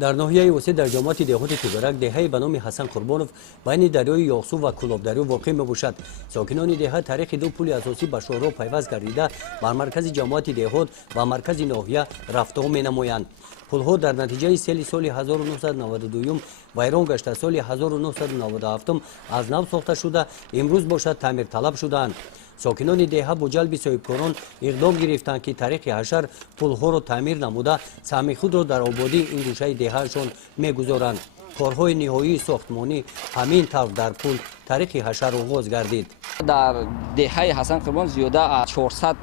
در ناحیه وسیع در جامعات دهات توبرک دهه‌ای به نام حسن قربانوف بین دریای یاقسو و کلابدری واقع میباشد. ساکنان دهه تاریخ دو پل اساسی به شهرها پیوست گردیده بر مرکز جامعات دهات و مرکز ناحیه رفته می‌نمایند. پل‌ها در نتیجه سال 1992 ویران گشته سال 1997 از نو ساخته شده امروز باشد تعمیر طلب شدند. ساکنان دهه با جلب صاحبکاران اقدام گرفتند که طریق حشر پل‌ها را تعمیر نموده سهم خود را در آبادی این گوشه دههشان می‌گذارند. کارهای نهایی ساختمانی همین طور در پل طریق حشر آغاز گردید. در دهه حسن قربان زیاده از 400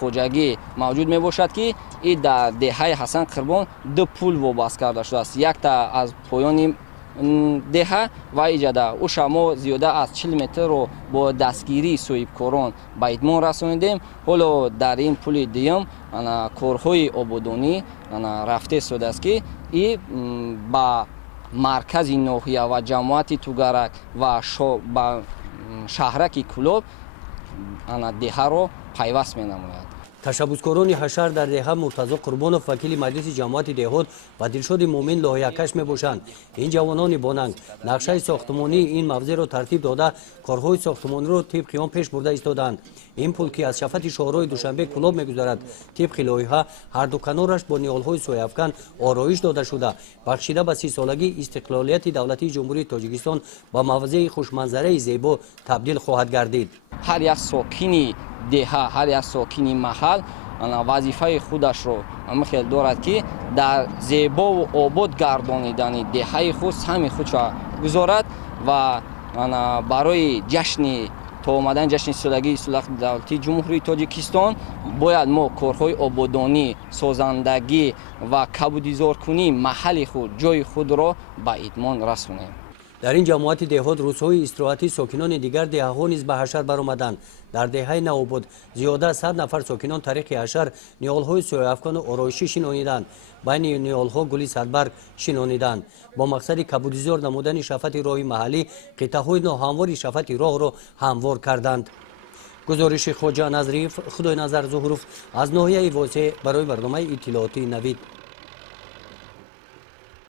خوجگی موجود می باشد که این در دهه حسن قربان دو پل وابسته کرده شده است. یک تا از پایان دهه و ایجاده او شما زیاده از 40 متر رو با دستگیری صاحبکاران به اتمام رسانیدیم. حالا در این پل دیگه کارهای آبادانی رفته شده است که این با مرکز ناحیه و جماعت توگرک و شهرک کلوب دهه را پیوست می نماید. تشبوسکاران حشر در دهه مرتضی قربانوف وکیل مجلس جماعت دهات و دلشاد مومن لایحه‌کش میباشند. این جوانان باننگ نقشه ساختمانی این موضع را ترتیب داده کارهای ساختمانی را طبق آن پیش برده ایستادند. این پل که از شفت شهرهای دوشنبه کلاب میگذرد طبق لایحه هر دو کنارش با نیالهای سویافکن آرایش داده شده بخشیده به 30 سالگی استقلالیت دولتی جمهوری تاجیکستان با موضع خوشمنظره زیبا تبدیل خواهد گردید. هر یک ساکنی دهه هر یک ساکنی محل وظیفه خودش رو خیال دارد که در زیبا و آباد گردانیدن دهه خود سهم خودش گذارد و برای جشن تا آمدن جشن سالگی استقلال دولتی جمهوری تاجیکستان باید ما کارهای آبادانی سازندگی و کبودیزارکنی محل خود جای خود را به اتمام رسانیم. در این جماعت دهات روزهای استراحتی ساکنان دیگر دهه‌ها نیز به حشر برآمدند. در دهه نوآباد زیاده از 100 نفر ساکنان طریق حشر نیالهای سویافکن و آرایشی شنانیدند. بین نیالها گلی صدبرگ شنانیدند. با مقصد کبودیزار نمودن شفت راه محلی قطعه‌های ناهموار شفت راه را هموار کردند. گزارش خواجه نظریف خدای نظر ظهروف از ناحیه واسع برای برنامه اطلاعاتی نوید.